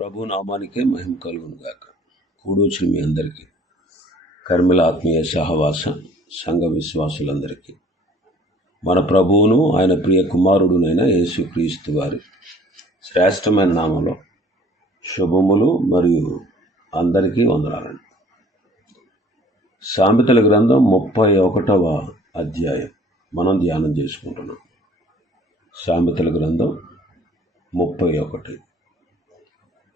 ప్రభు నామానికే మహిమ కలుగును గాక. కూడొచ్చిన మీ అందరికీ కర్మిల ఆత్మీయ సహవాస సంఘ విశ్వాసులందరికీ మన ప్రభువును ఆయన ప్రియ కుమారుడునైన యేసుక్రీస్తు వారి శ్రేష్టమైన నామంలో శుభములు మరియు అందరికీ వందనాలండి. సామెతల గ్రంథం ముప్పై ఒకటవ అధ్యాయం. మనం ధ్యానం చేసుకుంటున్నాం. సామెతల గ్రంథం ముప్పై ఒకటి.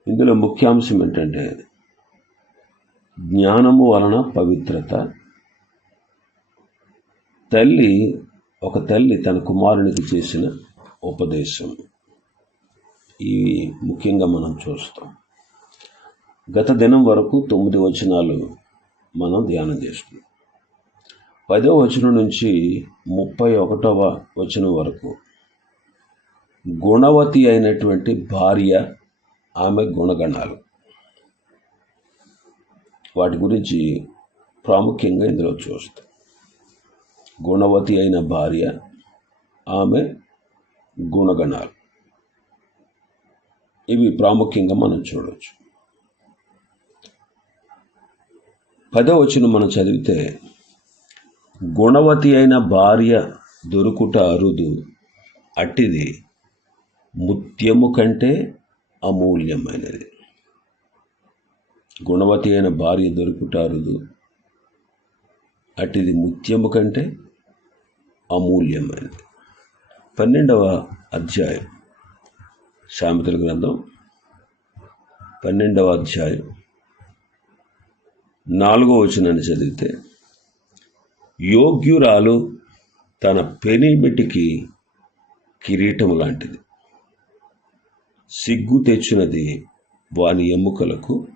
ఇందులో ముఖ్యాంశం ఏంటంటే జ్ఞానము వలన పవిత్రత. తల్లి ఒక తల్లి తన కుమారునికి చేసిన ఉపదేశం. ఇవి ముఖ్యంగా మనం చూస్తాం. గత దినం వరకు తొమ్మిది వచనాలు మనం ధ్యానం చేసుకున్నాం పదో వచనం నుంచి ముప్పై ఒకటవ వచనం వరకు గుణవతి అయినటువంటి భార్య ఆమె గుణగణాలు. వాటి గురించి ప్రాముఖ్యంగా ఇందులో చూస్తాం. గుణవతి అయిన భార్య ఆమె గుణగణాలు. ఇవి ప్రాముఖ్యంగా మనం చూడవచ్చు పదో వచ్చిన మనం చదివితే గుణవతి అయిన భార్య దొరుకుట అరుదు అట్టిది ముత్యము కంటే అమూల్యమైనది. గుణవతి అయిన భార్య దొరుకుటారుదు. అటిది ముత్యము కంటే అమూల్యమైనది. పన్నెండవ అధ్యాయం. సామెతల గ్రంథం. పన్నెండవ అధ్యాయం. నాలుగో వచనాన్ని చదివితే యోగ్యురాలు తన పెనిమిటికి కిరీటము లాంటిది. సిగ్గు తెచ్చినది వాని ఎముకలకు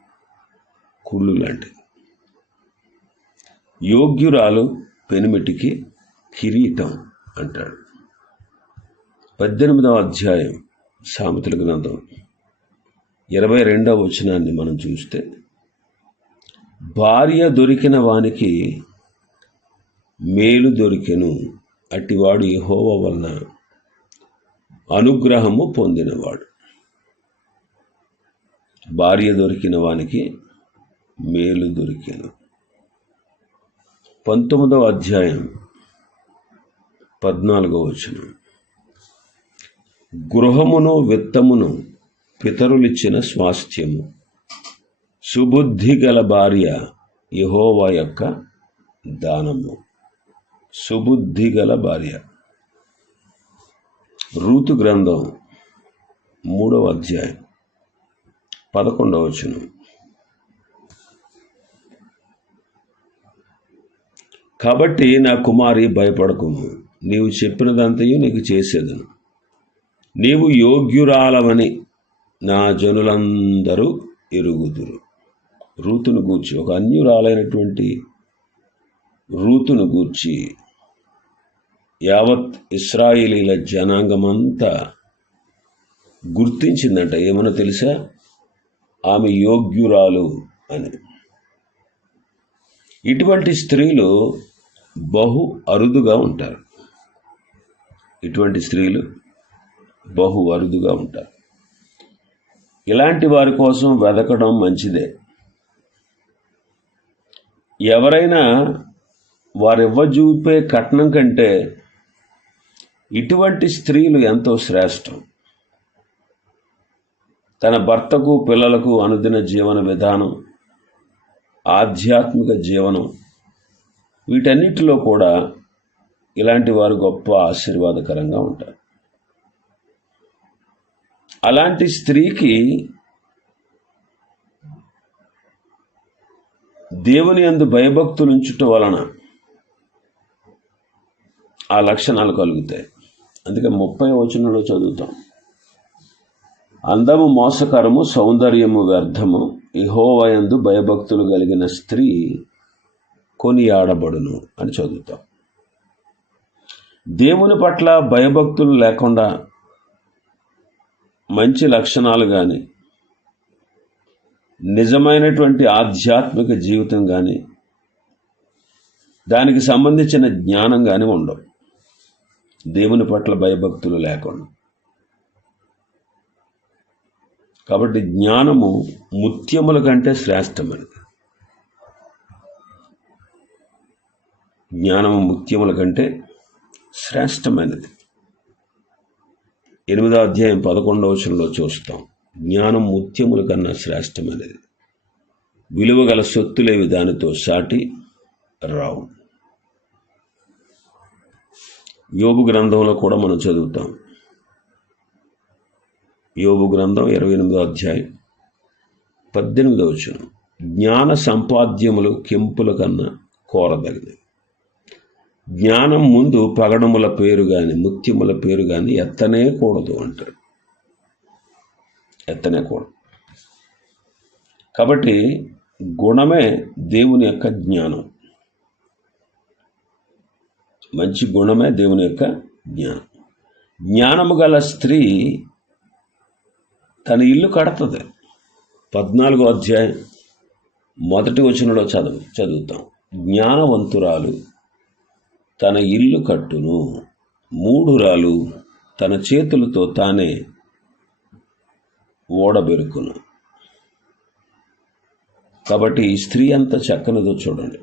కుళ్ళు లాంటిది. యోగ్యురాలు పెనిమిటికి కిరీటం అంటాడు. పద్దెనిమిదవ అధ్యాయం సామెతల గ్రంథం. ఇరవై రెండవ వచనాన్ని మనం చూస్తే భార్య దొరికిన వానికి మేలు దొరికెను అట్టివాడు యహోవ వలన అనుగ్రహము పొందినవాడు. భార్య దొరికిన వానికి మేలు దొరికాను. పంతొమ్మిదవ అధ్యాయం పద్నాలుగవ వచనం. గృహమును విత్తమును పితరులిచ్చిన స్వాస్థ్యము. సుబుద్ధి గల భార్య యహోవా యొక్క దానము. సుబుద్ధి గల భార్య. రూతు గ్రంథం మూడవ అధ్యాయం. పదకొండవ వచనం. కాబట్టి నా కుమారి భయపడకుము. నీవు చెప్పినదంతయు నీకు చేసేదను. నీవు యోగ్యురాలవని నా జనులందరూ ఎరుగుదురు. రూతును గూర్చి ఒక అన్యురాలైనటువంటి రూతును గూర్చి యావత్ ఇస్రాయిలీల జనాంగమంతా గుర్తించిందంట. ఏమన్నా తెలుసా? ఆమె యోగ్యురాలు అని. ఇటువంటి స్త్రీలు బహు అరుదుగా ఉంటారు. ఇటువంటి స్త్రీలు బహు అరుదుగా ఉంటారు. ఇలాంటి వారి కోసం వెదకడం మంచిదే. ఎవరైనా వారివ్వజూపే కట్నం కంటే ఇటువంటి స్త్రీలు ఎంతో శ్రేష్టం. తన భర్తకు పిల్లలకు అనుదిన జీవన విధానం ఆధ్యాత్మిక జీవనం వీటన్నిటిలో కూడా ఇలాంటి వారు గొప్ప ఆశీర్వాదకరంగా ఉంటారు. అలాంటి స్త్రీకి దేవుని అందు భయభక్తులు ఉంచుట వలన ఆ లక్షణాలు కలుగుతాయి. అందుకే ముప్పై వచనంలో చదువుతాం. అందము మోసకరము సౌందర్యము వ్యర్థము. ఇహోవయందు భయభక్తులు కలిగిన స్త్రీ కొనియాడబడును అని చదువుతాం. దేవుని పట్ల భయభక్తులు లేకుండా మంచి లక్షణాలు కానీ నిజమైనటువంటి ఆధ్యాత్మిక జీవితం కానీ దానికి సంబంధించిన జ్ఞానం కానీ ఉండవు. దేవుని పట్ల భయభక్తులు లేకుండా. కాబట్టి జ్ఞానము ముత్యముల కంటే శ్రేష్టమైనది. జ్ఞానము ముత్యముల కంటే శ్రేష్టమైనది. ఎనిమిదో అధ్యాయం పదకొండవ వచనంలో చూస్తాం. జ్ఞానం ముత్యముల కన్నా శ్రేష్టమైనది. విలువ గల సొత్తులేవి దానితో సాటి రావు. యోగు గ్రంథంలో కూడా మనం చదువుతాం. యోగు గ్రంథం ఇరవై ఎనిమిదో అధ్యాయం పద్దెనిమిదో వచ్చిన జ్ఞాన సంపాద్యములు కెంపుల కన్నా కోరదగినవి జ్ఞానం ముందు పగడముల పేరు కానీ ముత్యముల పేరు కానీ ఎత్తనే కూడదు అంటాడు ఎత్తనే కూడదు. కాబట్టి గుణమే దేవుని యొక్క జ్ఞానం. మంచి గుణమే దేవుని యొక్క జ్ఞానం. జ్ఞానము గల స్త్రీ తన ఇల్లు కడుతుంది. పద్నాలుగో అధ్యాయం మొదటి వచనంలో చదువు చదువుతాం. జ్ఞానవంతురాలు తన ఇల్లు కట్టును మూఢురాలు తన చేతులతో తానే ఓడబెరుకును. కాబట్టి ఈ స్త్రీ అంత చక్కనిదో చూడండి.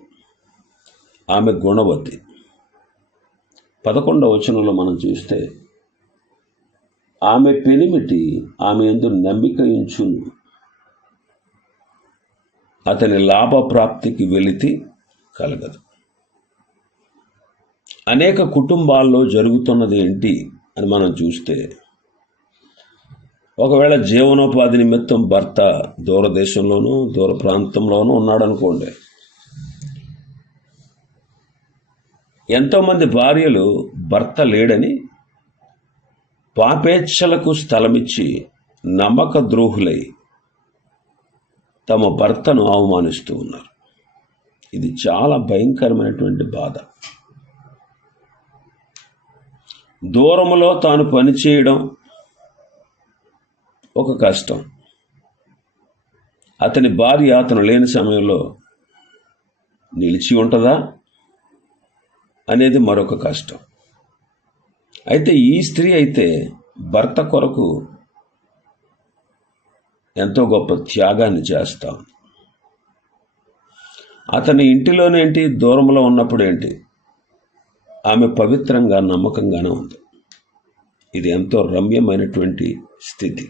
ఆమె గుణవతి. పదకొండవ వచనంలో మనం చూస్తే ఆమె పెనిమిటి ఆమె ఎందు నమ్మిక ఉంచును. అతని లాభప్రాప్తికి వెలితి కలగదు. అనేక కుటుంబాల్లో జరుగుతున్నది ఏంటి అని మనం చూస్తే ఒకవేళ జీవనోపాధి నిమిత్తం భర్త దూరదేశంలోనూ దూర ప్రాంతంలోనూ ఉన్నాడనుకోండి ఎంతోమంది భార్యలు భర్త లేడని పాపేచ్ఛలకు స్థలమిచ్చి నమ్మక ద్రోహులై తమ భర్తను అవమానిస్తూ ఉన్నారు. ఇది చాలా భయంకరమైనటువంటి బాధ. దూరములో తాను పనిచేయడం ఒక కష్టం. అతని భార్య అతను లేని సమయంలో నిలిచి ఉంటుందా? అనేది మరొక కష్టం. అయితే ఈ స్త్రీ అయితే భర్త కొరకు ఎంతో గొప్ప త్యాగాన్ని చేస్తాం అతని ఇంటిలోనేంటి దూరంలో ఉన్నప్పుడు ఏంటి? ఆమె పవిత్రంగా నమ్మకంగానే ఉంది. ఇది ఎంతో రమ్యమైనటువంటి స్థితి.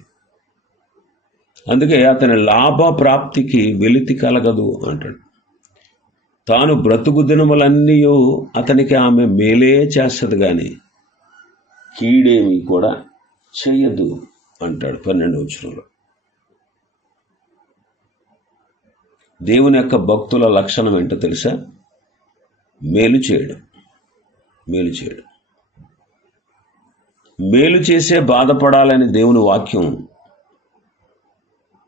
అందుకే అతని లాభ ప్రాప్తికి వెలితి కలగదు అంటాడు. తాను బ్రతుకు దినములన్నీ అతనికి ఆమె మేలే చేస్తుంది కానీ కీడేమి కూడా చేయదు అంటాడు పన్నెండు వచనంలో. దేవుని యొక్క భక్తుల లక్షణం ఏంటో తెలుసా? మేలు చేయడం. మేలు చేయడం. మేలు చేసే బాధపడాలని దేవుని వాక్యం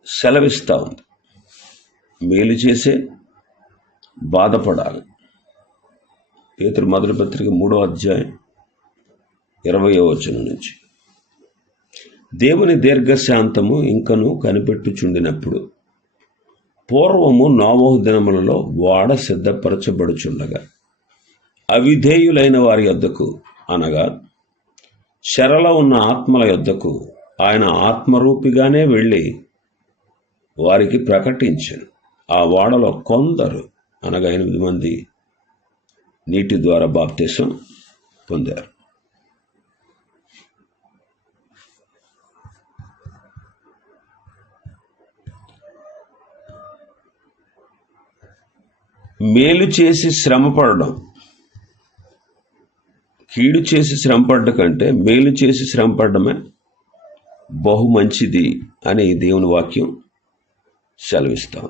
సెలవిస్తూ ఉంది. మేలు చేసే బాధపడాలి. పేతురు మొదటి పత్రిక మూడో అధ్యాయం ఇరవయో వచనం నుంచి. దేవుని దీర్ఘశాంతము ఇంకను కనిపెట్టుచుండినప్పుడు పూర్వము నోవహు దినములలో వాడ సిద్ధపరచబడుచుండగా. అవిధేయులైన వారి యొద్దకు అనగా శరలో ఉన్న ఆత్మల యొద్దకు ఆయన ఆత్మరూపిగానే వెళ్ళి వారికి ప్రకటించను. ఆ వాడలో కొందరు అనగా ఎనిమిది మంది నీటి ద్వారా బాప్తీసం పొందారు. మేలు చేసి శ్రమపడడం కీడు చేసి శ్రమపడ్డ కంటే మేలు చేసి శ్రమపడమే బహు మంచిది అని దేవుని వాక్యం సెలవిస్తాం.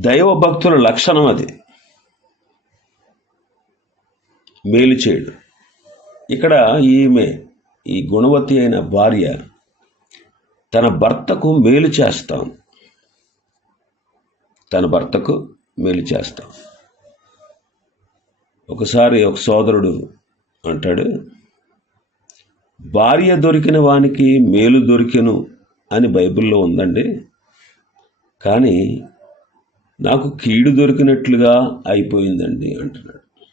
దైవ భక్తుల లక్షణం అది. మేలు చేయడం. ఇక్కడ ఈమె ఈ గుణవతి అయిన భార్య తన భర్తకు మేలు చేస్తాం. తన భర్తకు మేలు చేస్తాం. ఒకసారి ఒక సోదరుడు అంటాడు భార్య దొరికిన వానికి మేలు దొరికెను అని బైబిల్లో ఉందండి. కానీ నాకు కీడు దొరికినట్లుగా అయిపోయిందండి అంటున్నాడు.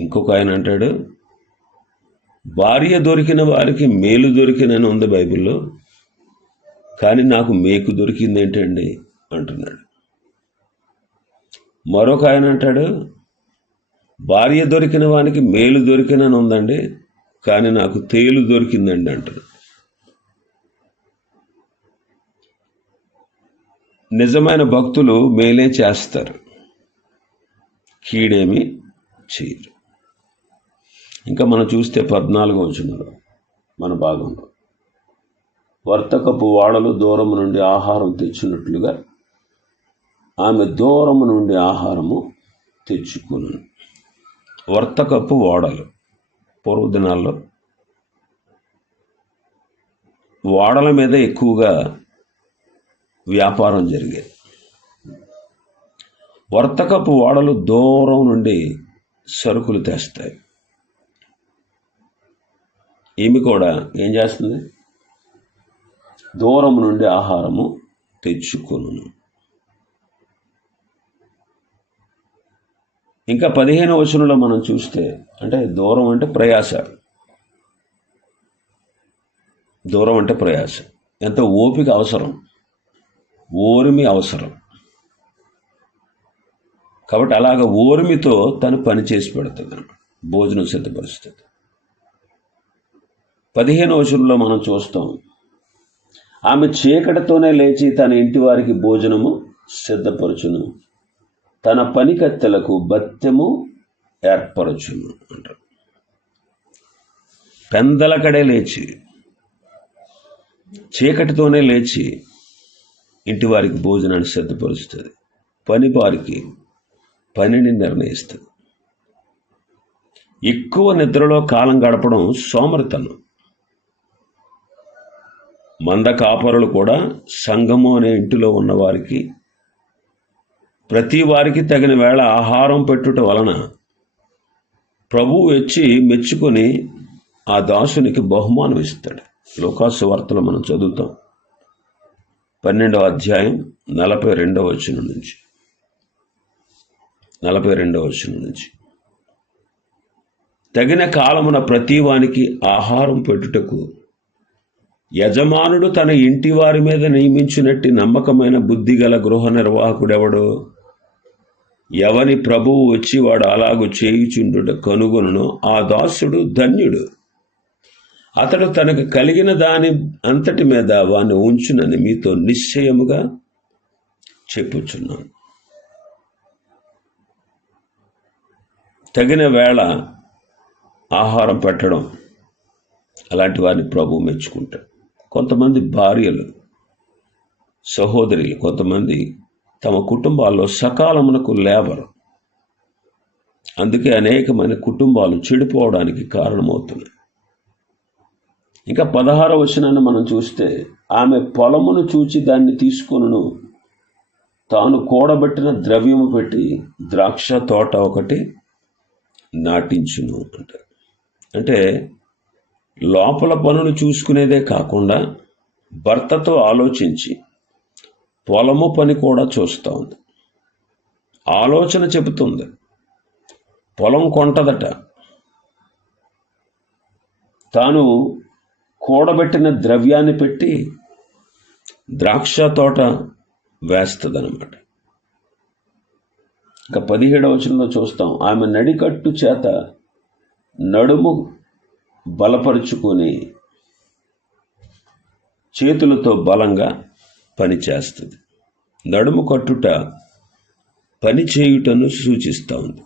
ఇంకొక ఆయన అంటాడు భార్య దొరికిన వారికి మేలు దొరికినని ఉంది బైబిల్లో కానీ నాకు మేకు దొరికింది ఏంటండి అంటున్నాడు. మరొక ఆయన అంటాడు భార్య దొరికిన వానికి మేలు దొరికినని ఉందండి కానీ నాకు తేలు దొరికిందండి అంటాడు. నిజమైన భక్తులు మేలే చేస్తారు కీడేమి చేయరు. ఇంకా మనం చూస్తే పద్నాలుగో వచనంలో మన భాగంలో వర్తకపు వాడలు దూరం నుండి ఆహారం తెచ్చినట్లుగా ఆమె దూరము నుండి ఆహారము తెచ్చుకును. వర్తకపు వాడలు పూర్వదినాల్లో వాడల మీద ఎక్కువగా వ్యాపారం జరిగేది వర్తకపు వాడలు దూరం నుండి సరుకులు తెస్తాయి. ఏమి కూడా ఏం చేస్తుంది? దూరం నుండి ఆహారము తెచ్చుకొను ఇంకా పదిహేను వచనంలో మనం చూస్తే అంటే దూరం అంటే ప్రయాస. దూరం అంటే ప్రయాస. ఎంత ఓపిక అవసరం? ఓరిమి అవసరం. కాబట్టి అలాగ ఓరిమితో తను పని చేసి పెడుతుంది భోజనం సిద్ధపరుస్తుంది. పదిహేను వచనంలో మనం చూస్తాం. ఆమె చీకటితోనే లేచి తన ఇంటి వారికి భోజనము సిద్ధపరచును. తన పనికత్తెలకు భత్యము ఏర్పరచును అంటారు. పెందలకడే లేచి చీకటితోనే లేచి ఇంటి వారికి భోజనాన్ని సిద్ధపరుస్తుంది. పని వారికి పనిని నిర్ణయిస్తుంది. ఎక్కువ నిద్రలో కాలం గడపడం సోమరితనం. మంద కాపరులు కూడా సంఘము అనే ఇంటిలో ఉన్నవారికి ప్రతి వారికి తగిన వేళ ఆహారం పెట్టుట వలన ప్రభువు వచ్చి మెచ్చుకొని ఆ దాసునికి బహుమానం ఇస్తాడు. లోకాసు వార్తలు మనం చదువుతాం. పన్నెండవ అధ్యాయం నలభై రెండవ వచనం నుంచి. నలభై రెండవ వచనం నుంచి. తగిన కాలమున ప్రతివానికి ఆహారం పెట్టుటకు యజమానుడు తన ఇంటి వారి మీద నియమించినట్టి నమ్మకమైన బుద్ధిగల గృహ నిర్వాహకుడెవడో ఎవని ప్రభువు వచ్చి వాడు అలాగు చేయుచుండుట కనుగొనును ఆ దాసుడు ధన్యుడు. అతడు తనకు కలిగిన దాని అంతటి మీద వాణ్ణి ఉంచునని మీతో నిశ్చయముగా చెప్పుచున్నాను. తగిన వేళ ఆహారం పెట్టడం అలాంటి వారిని ప్రభు మెచ్చుకుంటాడు. కొంతమంది భార్యలు సహోదరులు కొంతమంది తమ కుటుంబాల్లో సకాలమునకు లేబరు అందుకే అనేకమైన కుటుంబాలు చెడిపోవడానికి కారణమవుతున్నాయి. ఇంకా పదహార వచనాన్ని మనం చూస్తే ఆమె పొలమును చూచి దాన్ని తీసుకొనును. తాను కూడబెట్టిన ద్రవ్యము పెట్టి ద్రాక్ష తోట ఒకటి నాటించును అంటారు. అంటే లోపల పనులు చూసుకునేదే కాకుండా భర్తతో ఆలోచించి పొలము పని కూడా చూస్తూ ఉంది. ఆలోచన చెబుతుంది. పొలం కొంటదట. తాను కూడబెట్టిన ద్రవ్యాన్ని పెట్టి ద్రాక్ష తోట వేస్తుందన్నమాట. ఇంకా పదిహేడవ వచనంలో చూస్తాం. ఆమె నడికట్టు చేత నడుము బలపరుచుకొని చేతులతో బలంగా పని చేస్తుంది. నడుము కట్టుట పని చేయుటను సూచిస్తూ ఉంది.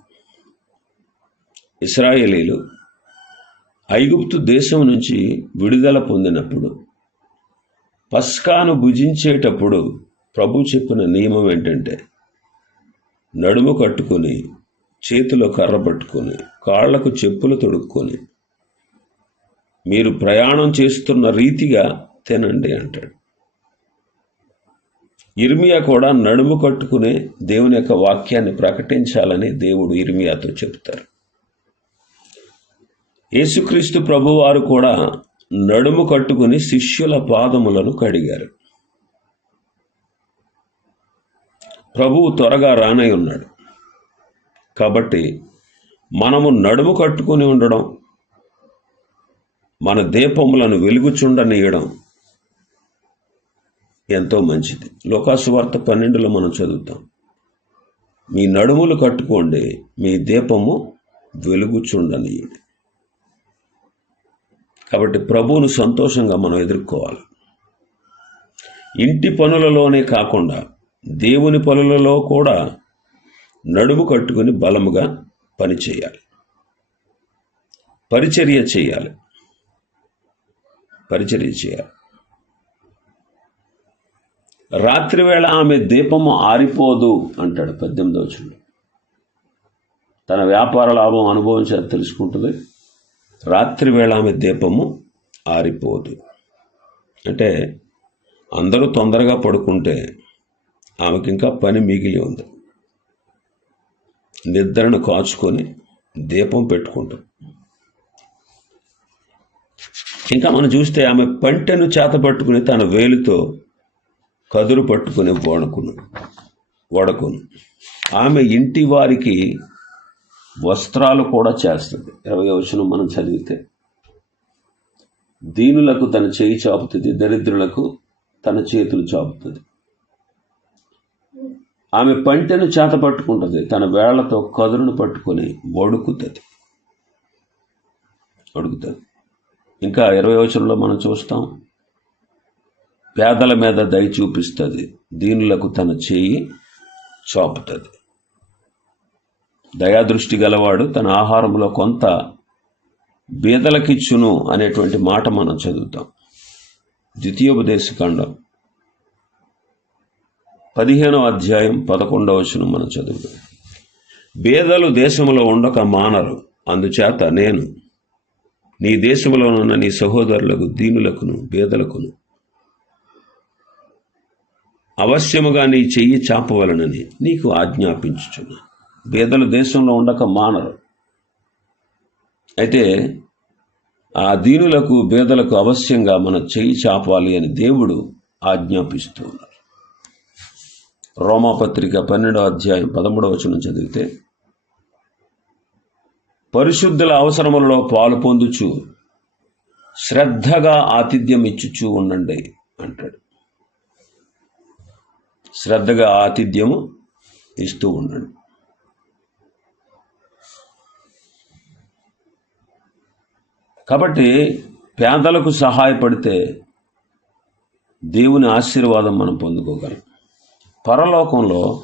ఇస్రాయేలీలు ఐగుప్తు దేశం నుంచి విడుదల పొందినప్పుడు పస్కాను భుజించేటప్పుడు ప్రభు చెప్పిన నియమం ఏంటంటే నడుము కట్టుకొని చేతిలో కర్ర పట్టుకొని కాళ్ళకు చెప్పులు తొడుక్కొని మీరు ప్రయాణం చేస్తున్న రీతిగా తినండి అంటాడు. ఇర్మియా కూడా నడుము కట్టుకునే దేవుని యొక్క వాక్యాన్ని ప్రకటించాలని దేవుడు ఇర్మియాతో చెప్తారు యేసుక్రీస్తు ప్రభువారు కూడా నడుము కట్టుకుని శిష్యుల పాదములను కడిగారు. ప్రభువు త్వరగా రానై ఉన్నాడు. కాబట్టి మనము నడుము కట్టుకుని ఉండడం మన దీపములను వెలుగుచుండనీయడం ఎంతో మంచిది. లోకాసు వార్త పన్నెండులో మనం చదువుతాం. మీ నడుములు కట్టుకోండి మీ దీపము వెలుగుచుండనీయండి కాబట్టి ప్రభువును సంతోషంగా మనం ఎదుర్కోవాలి. ఇంటి పనులలోనే కాకుండా దేవుని పనులలో కూడా నడుము కట్టుకుని బలముగా పని చేయాలి పరిచర్య చేయాలి. పరిచర్య చేయాలి రాత్రివేళ ఆమె దీపము ఆరిపోదు అంటాడు పద్దెనిమిదవ చూడు. తన వ్యాపార లాభం అనుభవం చేత తెలుసుకుంటుంది. రాత్రివేళ ఆమె దీపము ఆరిపోదు. అంటే అందరూ తొందరగా పడుకుంటే ఆమెకి ఇంకా పని మిగిలి ఉంది. నిద్రను కాచుకొని దీపం పెట్టుకుంటాం. ఇంకా మనం చూస్తే ఆమె పంటను చేత పట్టుకుని తన వేలుతో కదురు పట్టుకుని వణుకును వడకును. ఆమె ఇంటి వారికి వస్త్రాలు కూడా చేస్తుంది. ఇరవై వచనం మనం చదివితే. దీనులకు తన చేయి చాపుతుంది దరిద్రులకు తన చేతులు చాపుతుంది. ఆమె పంటను చేత పట్టుకుంటుంది తన వేళ్ళతో కదురును పట్టుకొని వడుకుతుంది. వడుకుతుంది. ఇంకా ఇరవై వచనంలో మనం చూస్తాం పేదల మీద దయ చూపిస్తుంది దీనులకు తన చేయి చాపుతుంది. దయాదృష్టి గలవాడు తన ఆహారంలో కొంత బీదలకిచ్చును అనేటువంటి మాట మనం చదువుతాం. ద్వితీయోపదేశకాండం పదిహేనవ అధ్యాయం పదకొండవ వచనం మనం చదువుతాం. బేదలు దేశంలో ఉండక మానరు అందుచేత నేను నీ దేశంలో ఉన్న నీ సహోదరులకు దీనులకును బేదలకును. అవశ్యముగా నీ చెయ్యి చాపవలనని నీకు ఆజ్ఞాపించుచున్నా. బేదలు దేశంలో ఉండక మానరు. అయితే ఆ దీనులకు బేదలకు అవశ్యంగా మన చెయ్యి చాపాలి అని దేవుడు ఆజ్ఞాపిస్తూ ఉన్నారు. రోమాపత్రిక పన్నెండో అధ్యాయం పదమూడవ వచనం చదివితే పరిశుద్ధుల అవసరములలో పాలు పొందుచు శ్రద్ధగా ఆతిథ్యం ఇచ్చుచూ ఉండండి అంటాడు. శ్రద్ధగా ఆతిథ్యము ఇస్తూ ఉండండి. కాబట్టి పేదలకు సహాయపడితే దేవుని ఆశీర్వాదం మనం పొందుకోగలం. పరలోకంలో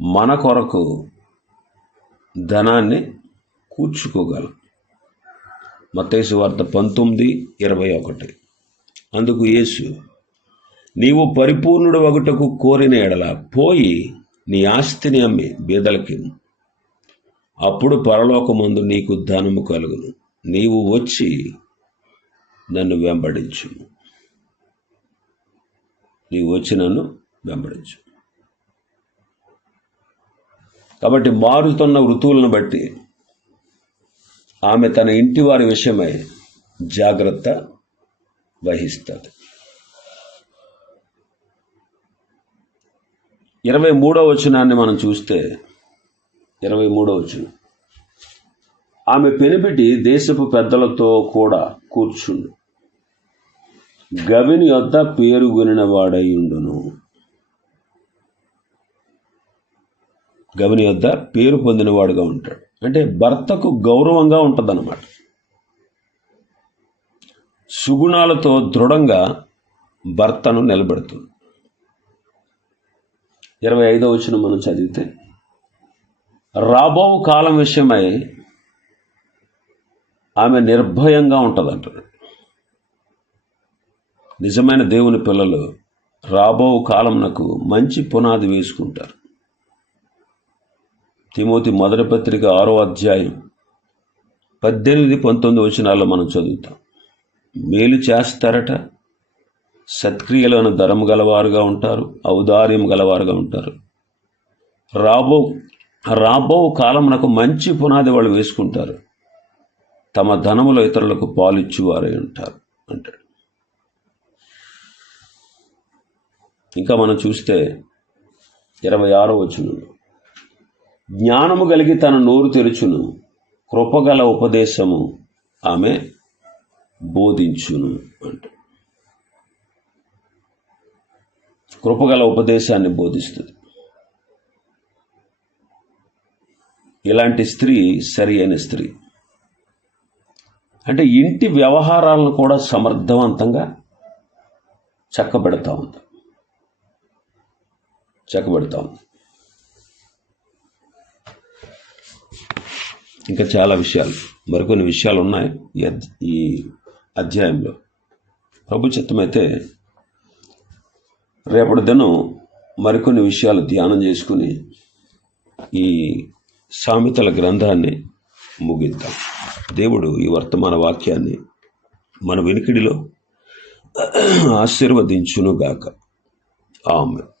మన కొరకు ధనాన్ని కూర్చుకోగలం. మత్తైసు వార్త పంతొమ్మిది ఇరవై ఒకటి. అందుకు యేసు నీవు పరిపూర్ణుడు ఒకటకు కోరిన ఎడల పోయి నీ ఆస్తిని అమ్మి బీదలకి అప్పుడు పరలోకమందు నీకు ధనము కలుగును. నీవు వచ్చి నన్ను వెంబడించు నీవు వచ్చి నన్ను వెంబడించు కాబట్టి మారుతున్న ఋతువులను బట్టి ఆమె తన ఇంటి వారి విషయమై జాగ్రత్త వహిస్తుంది. ఇరవై మూడో వచనాన్ని మనం చూస్తే ఇరవై మూడో వచనం. ఆమె పెనిపెట్టి దేశపు పెద్దలతో కూడా కూర్చుండు. గవిని యొద్ద పేరు కొనిన వాడై ఉండును గవిని యొద్ద పేరు పొందినవాడుగా ఉంటాడు. అంటే భర్తకు గౌరవంగా ఉంటుందన్నమాట. సుగుణాలతో దృఢంగా భర్తను నిలబెడుతుంది. ఇరవై ఐదో వచ్చిన మనం చదివితే రాబో కాలం విషయమై ఆమె నిర్భయంగా ఉంటుందంటారు నిజమైన దేవుని పిల్లలు రాబో కాలంనకు మంచి పునాది వేసుకుంటారు. తిమోతి మొదటి పత్రిక ఆరో అధ్యాయం పద్దెనిమిది పంతొమ్మిది వచనాల్లో మనం చదువుతాం. మేలు చేస్తారట సత్క్రియలను ధరము గలవారుగా ఉంటారు ఔదార్యం గలవారుగా ఉంటారు. రాబో రాబో కాలమునకు మంచి పునాది వాళ్ళు వేసుకుంటారు. తమ ధనములో ఇతరులకు పాలిచ్చేవారై ఉంటారు అంటాడు. ఇంకా మనం చూస్తే ఇరవై ఆరో వచనంలో జ్ఞానము కలిగి తన నోరు తెరుచును. కృపగల ఉపదేశము ఆమె బోధించును అంట. కృపగల ఉపదేశాన్ని బోధిస్తుంది. ఇలాంటి స్త్రీ సరి అయిన స్త్రీ. అంటే ఇంటి వ్యవహారాలను కూడా సమర్థవంతంగా చక్కబెడతా ఉంది. చక్కబెడతా ఉంది. ఇంకా చాలా విషయాలు మరికొన్ని విషయాలు ఉన్నాయి ఈ ఈ అధ్యాయంలో. ప్రభు చిత్తమైతే రేపటి దినం మరికొన్ని విషయాలు ధ్యానం చేసుకుని ఈ సామెతల గ్రంథాన్ని ముగిద్దాం. దేవుడు ఈ వర్తమాన వాక్యాన్ని మన వెనుకిడిలో ఆశీర్వదించునుగాక. ఆమె